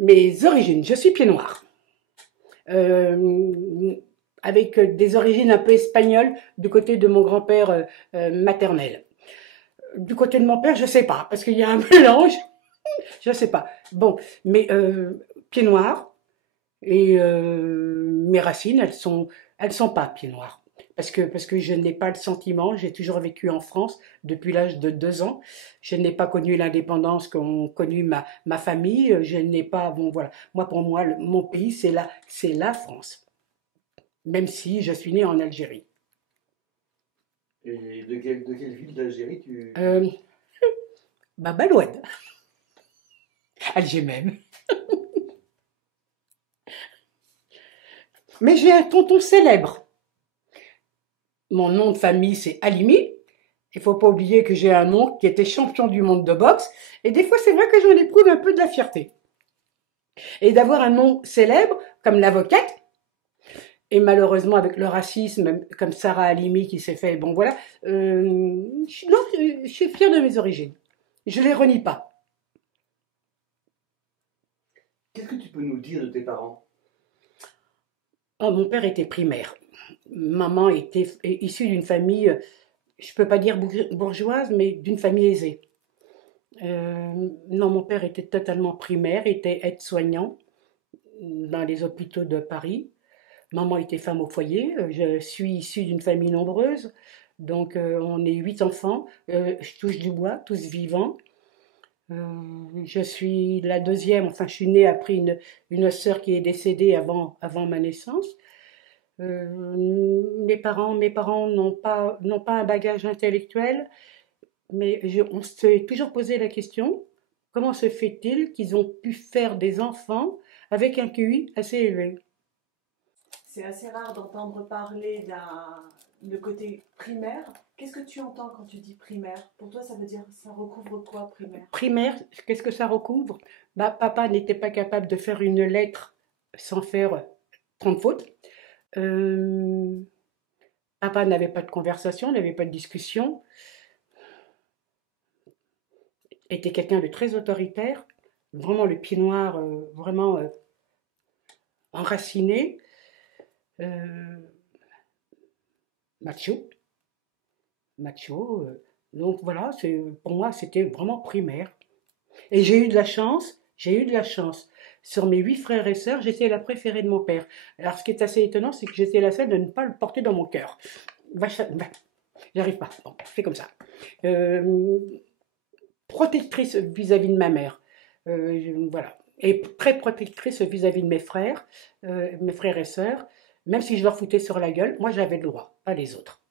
Mes origines, je suis pied noir. Euh, avec des origines un peu espagnoles du côté de mon grand-père maternel. Du côté de mon père, je sais pas, parce qu'il y a un mélange, je sais pas. Bon, mais pied noir, et mes racines, elles sont pas pied noir. Parce que je n'ai pas le sentiment, j'ai toujours vécu en France depuis l'âge de 2 ans. Je n'ai pas connu l'indépendance qu'ont connu ma famille. Je n'ai pas, bon voilà. Moi, pour moi, mon pays, c'est la France. Même si je suis née en Algérie. Et de quelle ville d'Algérie tu... Euh, Babaloued, Alger même. Mais j'ai un tonton célèbre. Mon nom de famille, c'est Halimi. Il faut pas oublier que j'ai un oncle qui était champion du monde de boxe. Et des fois, c'est vrai que j'en éprouve un peu de la fierté. Et d'avoir un nom célèbre, comme l'avocate, et malheureusement avec le racisme, comme Sarah Halimi qui s'est fait, bon voilà, non, je suis fière de mes origines. Je les renie pas. Qu'est-ce que tu peux nous dire de tes parents? Oh, mon père était primaire. Maman était issue d'une famille, je peux pas dire bourgeoise, mais d'une famille aisée. Non, mon père était totalement primaire, était aide-soignant dans les hôpitaux de Paris. Maman était femme au foyer. Je suis issue d'une famille nombreuse. Donc, on est 8 enfants. Je touche du bois, tous vivants. Je suis la deuxième. Enfin, je suis née après une sœur qui est décédée avant ma naissance. Mes parents n'ont pas un bagage intellectuel, mais on s'est toujours posé la question, comment se fait-il qu'ils ont pu faire des enfants avec un QI assez élevé? C'est assez rare d'entendre parler de côté primaire. Qu'est-ce que tu entends quand tu dis primaire? Pour toi, ça veut dire, ça recouvre quoi, primaire? Primaire, qu'est-ce que ça recouvre? Bah, papa n'était pas capable de faire une lettre sans faire 30 fautes. Euh, Papa n'avait pas de conversation, n'avait pas de discussion, était quelqu'un de très autoritaire, vraiment le pied noir, vraiment enraciné, euh, macho, macho. Donc voilà, pour moi, c'était vraiment primaire. Et j'ai eu de la chance. Sur mes 8 frères et sœurs, j'étais la préférée de mon père. Alors, ce qui est assez étonnant, c'est que j'étais la seule de ne pas le porter dans mon cœur. J'arrive pas. Bon, c'est comme ça. Euh, Protectrice vis-à-vis de ma mère. Voilà. Et très protectrice vis-à-vis de mes frères et sœurs. Même si je leur foutais sur la gueule, moi j'avais le droit, pas les autres.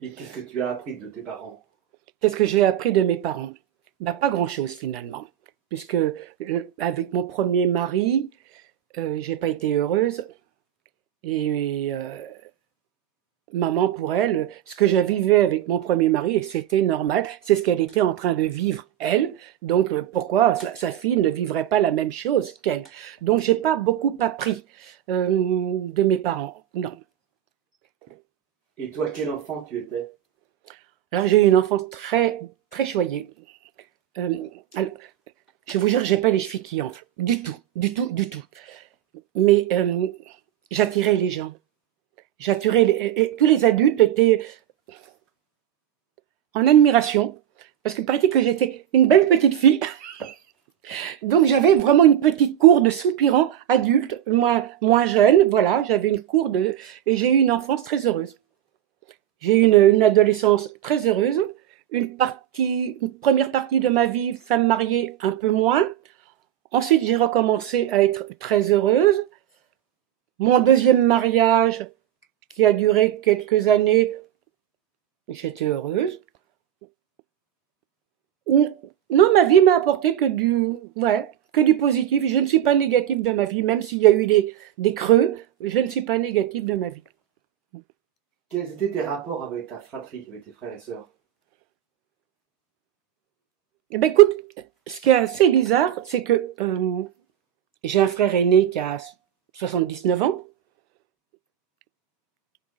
Et qu'est-ce que tu as appris de tes parents? Qu'est-ce que j'ai appris de mes parents? Bah, pas grand-chose finalement. Puisque avec mon premier mari, j'ai pas été heureuse. Et maman, pour elle, ce que je vivais avec mon premier mari, et c'était normal, c'est ce qu'elle était en train de vivre, elle. Donc, pourquoi sa fille ne vivrait pas la même chose qu'elle? Donc, j'ai pas beaucoup appris de mes parents, non. Et toi, quel enfant tu étais? Alors, j'ai eu une enfance très, très choyée. Euh, alors, je vous jure, j'ai pas les chevilles qui enflent. Du tout, du tout, du tout. Mais j'attirais les gens. Et tous les adultes étaient en admiration. Parce que paraît-il que j'étais une belle petite fille. Donc j'avais vraiment une petite cour de soupirants adultes, moins jeunes, voilà, j'avais une cour de... Et j'ai eu une enfance très heureuse. J'ai eu une adolescence très heureuse, une première partie de ma vie, femme mariée, un peu moins. Ensuite, j'ai recommencé à être très heureuse. Mon deuxième mariage, qui a duré quelques années, j'étais heureuse. Non, ma vie m'a apporté que du positif. Je ne suis pas négative de ma vie, même s'il y a eu des creux, je ne suis pas négative de ma vie. Quels étaient tes rapports avec ta fratrie, avec tes frères et sœurs? Eh ben écoute, ce qui est assez bizarre, c'est que j'ai un frère aîné qui a 79 ans.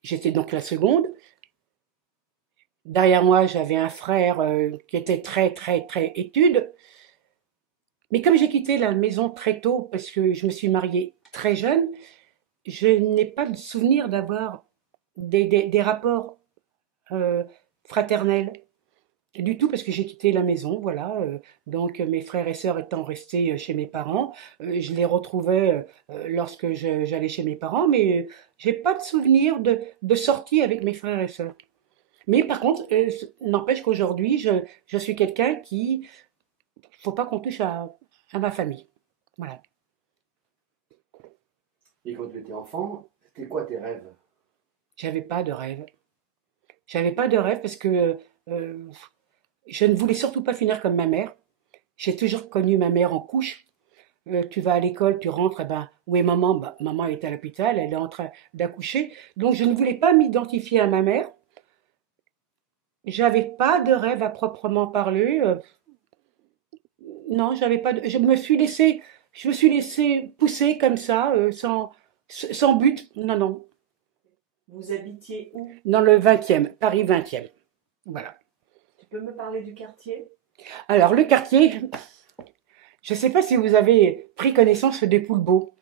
J'étais donc la seconde. Derrière moi, j'avais un frère qui était très, très, très étude. Mais comme j'ai quitté la maison très tôt, parce que je me suis mariée très jeune, je n'ai pas de souvenir d'avoir des rapports euh, fraternels du tout, parce que j'ai quitté la maison, voilà. Donc mes frères et sœurs étant restés chez mes parents, je les retrouvais lorsque j'allais chez mes parents, mais j'ai pas de souvenir de sortie avec mes frères et sœurs. Mais par contre, n'empêche qu'aujourd'hui, je suis quelqu'un qui, faut pas qu'on touche à ma famille. Voilà. Et quand tu étais enfant, c'était quoi tes rêves? J'avais pas de rêve. J'avais pas de rêve parce que euh, je ne voulais surtout pas finir comme ma mère. J'ai toujours connu ma mère en couche. Tu vas à l'école, tu rentres, eh ben, où est maman? Bah, maman est à l'hôpital, elle est en train d'accoucher. Donc je ne voulais pas m'identifier à ma mère. J'avais pas de rêve à proprement parler. Non, j'avais pas de... je me suis laissé pousser comme ça, sans but. Non, non. Vous habitiez où? Dans le 20e, Paris 20e. Voilà. Tu peux me parler du quartier? Alors, le quartier, je ne sais pas si vous avez pris connaissance des Poulbeaux.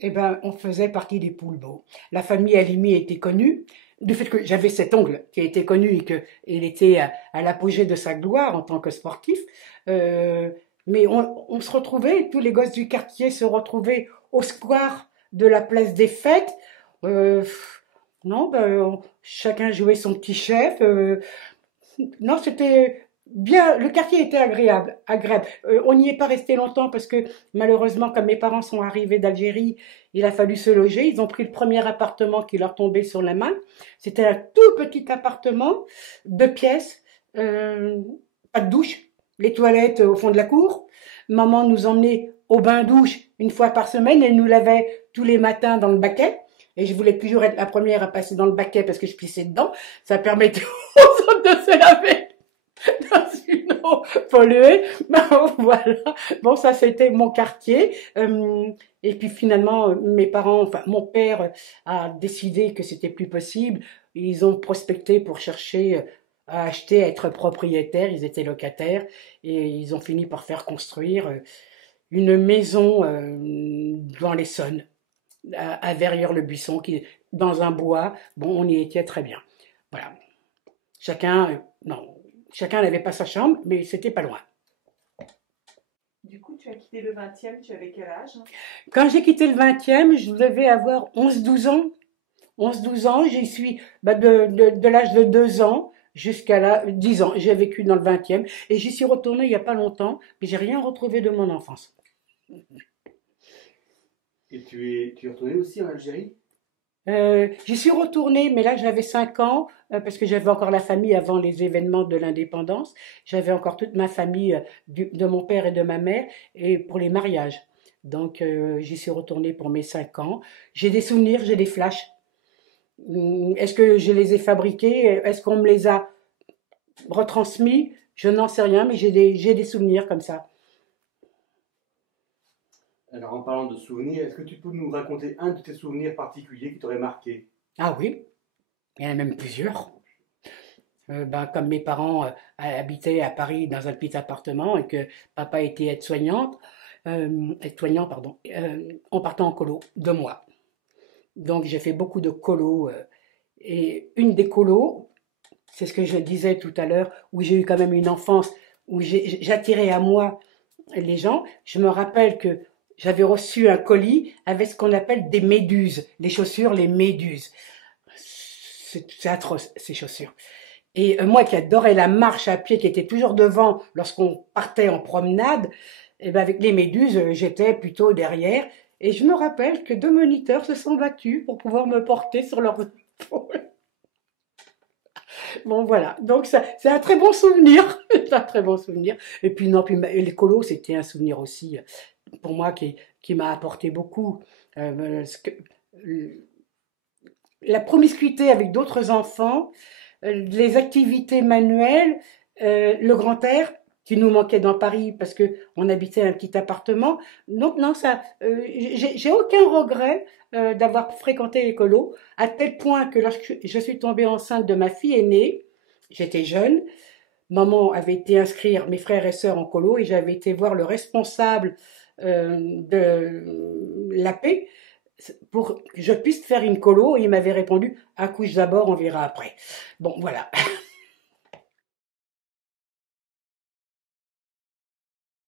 Eh ben, on faisait partie des Poulbeaux. La famille Halimi était connue du fait que j'avais cet oncle qui était connu et qu'il était à l'apogée de sa gloire en tant que sportif. Euh, mais on se retrouvait, tous les gosses du quartier se retrouvaient au square de la place des Fêtes. Euh, non, ben, chacun jouait son petit chef. Non, c'était bien. Le quartier était agréable, agréable. On n'y est pas resté longtemps parce que malheureusement, comme mes parents sont arrivés d'Algérie, il a fallu se loger. Ils ont pris le premier appartement qui leur tombait sur la main. C'était un tout petit appartement, 2 pièces, pas de douche, les toilettes au fond de la cour. Maman nous emmenait au bain-douche une fois par semaine. Elle nous lavait tous les matins dans le baquet. Et je voulais toujours être la première à passer dans le baquet parce que je pissais dedans. Ça permettait aux autres de se laver dans une eau polluée. Ben, voilà. Bon, ça, c'était mon quartier. Et puis finalement, mes parents, enfin, mon père a décidé que c'était plus possible. Ils ont prospecté pour chercher à acheter, à être propriétaires. Ils étaient locataires et ils ont fini par faire construire une maison dans l'Essonne, à Verrières-le-Buisson, qui dans un bois. Bon, on y était très bien. Voilà. Chacun, non, chacun n'avait pas sa chambre, mais c'était pas loin. Du coup, tu as quitté le 20e, tu avais quel âge? Quand j'ai quitté le 20e, je devais avoir 11-12 ans. 11-12 ans, j'y suis bah, de l'âge de 2 ans jusqu'à 10 ans. J'ai vécu dans le 20e et j'y suis retournée il n'y a pas longtemps, mais j'ai rien retrouvé de mon enfance. Et tu es retourné aussi en Algérie? J'y suis retournée, mais là j'avais 5 ans, parce que j'avais encore la famille avant les événements de l'indépendance. J'avais encore toute ma famille de mon père et de ma mère, et pour les mariages. Donc j'y suis retournée pour mes 5 ans. J'ai des souvenirs, j'ai des flashs. Est-ce que je les ai fabriqués? Est-ce qu'on me les a retransmis? Je n'en sais rien, mais j'ai des souvenirs comme ça. Alors en parlant de souvenirs, est-ce que tu peux nous raconter un de tes souvenirs particuliers qui t'aurait marqué? Ah oui, il y en a même plusieurs. Ben, comme mes parents habitaient à Paris dans un petit appartement et que papa était aide-soignant, pardon, en partant en colo, 2 mois. Donc j'ai fait beaucoup de colos. Et une des colos, c'est ce que je disais tout à l'heure, où j'ai eu quand même une enfance, où j'attirais à moi les gens. Je me rappelle que j'avais reçu un colis avec ce qu'on appelle des méduses, les chaussures, les méduses. C'est atroce, ces chaussures. Et moi qui adorais la marche à pied, qui était toujours devant lorsqu'on partait en promenade, et ben avec les méduses, j'étais plutôt derrière. Et je me rappelle que 2 moniteurs se sont battus pour pouvoir me porter sur leurs épaules. Bon voilà, donc ça, c'est un très bon souvenir, c'est un très bon souvenir. Et puis non, puis les colos, c'était un souvenir aussi pour moi qui m'a apporté beaucoup. Parce que, la promiscuité avec d'autres enfants, les activités manuelles, le grand air qui nous manquait dans Paris parce que on habitait un petit appartement. Donc non, ça, j'ai aucun regret d'avoir fréquenté l'écolo, à tel point que lorsque je suis tombée enceinte de ma fille aînée, J'étais jeune. Maman avait été inscrire mes frères et sœurs en colo et j'avais été voir le responsable de l'AP pour que je puisse faire une colo et il m'avait répondu accouche d'abord, on verra après. Bon, voilà.